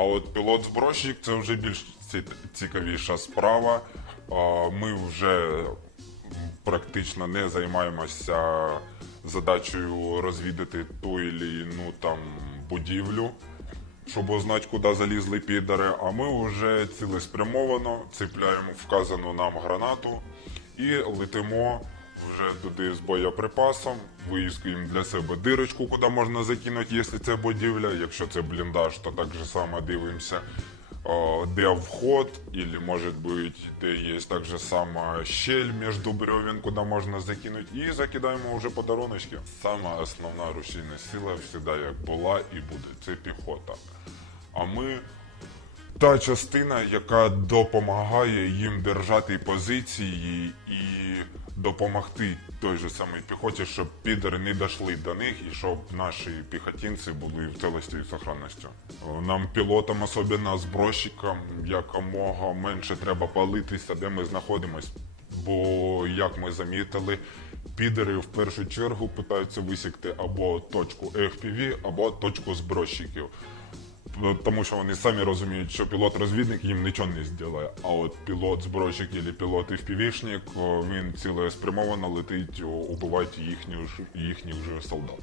А от пілот-збройщик це вже більш цікавіша справа. Ми вже практично не займаємося задачею розвідати ту і інну там будівлю, щоб узнати, куди залізли підари. А ми вже цілеспрямовано цепляємо вказану нам гранату і летимо вже туди з боєприпасом, виїскуємо для себе дирочку, куди можна закинути, якщо це будівля. Якщо це бліндаж, то так же само дивимося, де вход, або може бути, де є так же само щель між бревен, куди можна закинути, і закидаємо вже подаруночки. Сама основна рушійна сила завжди як була і буде. Це піхота. А ми та частина, яка допомагає їм держати позиції і допомогти той же самій піхоті, щоб підери не дійшли до них і щоб наші піхотинці були в цілості і сохранності. Нам, пілотам, особливо збройщикам, якомога менше треба палитися, де ми знаходимось. Бо, як ми замітили, підери в першу чергу питаються висікти або точку FPV, або точку збройщиків. Тому що вони самі розуміють, що пілот-розвідник їм нічого не зділає. А от пілот-збройщик або пілот FPV-шник, він цілеспрямовано летить убивати їхніх же солдат.